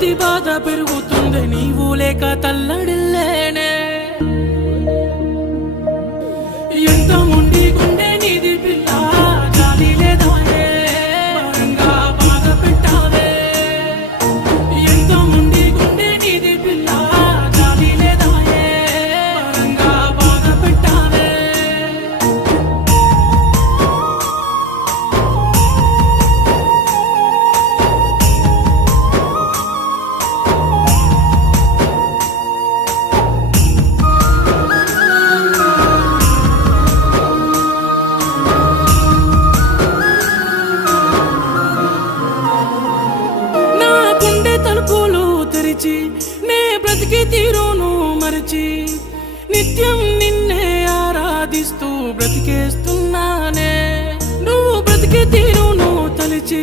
ప్రతి బాధ పెరుగుతుంది నీవు లేక తల్లడిల్లేనే ఎంత మొండి గుండె నీది పిల్ల జాలి లేదానే భారంగా బాధ పెట్టావే ఎంత మొండి గుండె నీది పిల్ల జాలి లేదానే భారంగా బాధ పెట్టావే తలుపులు తెరిచి నే బ్రతికి తీరును మరచి నిత్యం నిన్నే ఆరాధిస్తూ బ్రతికేస్తున్నానే నువ్వు బ్రతికి తీరును తలిచి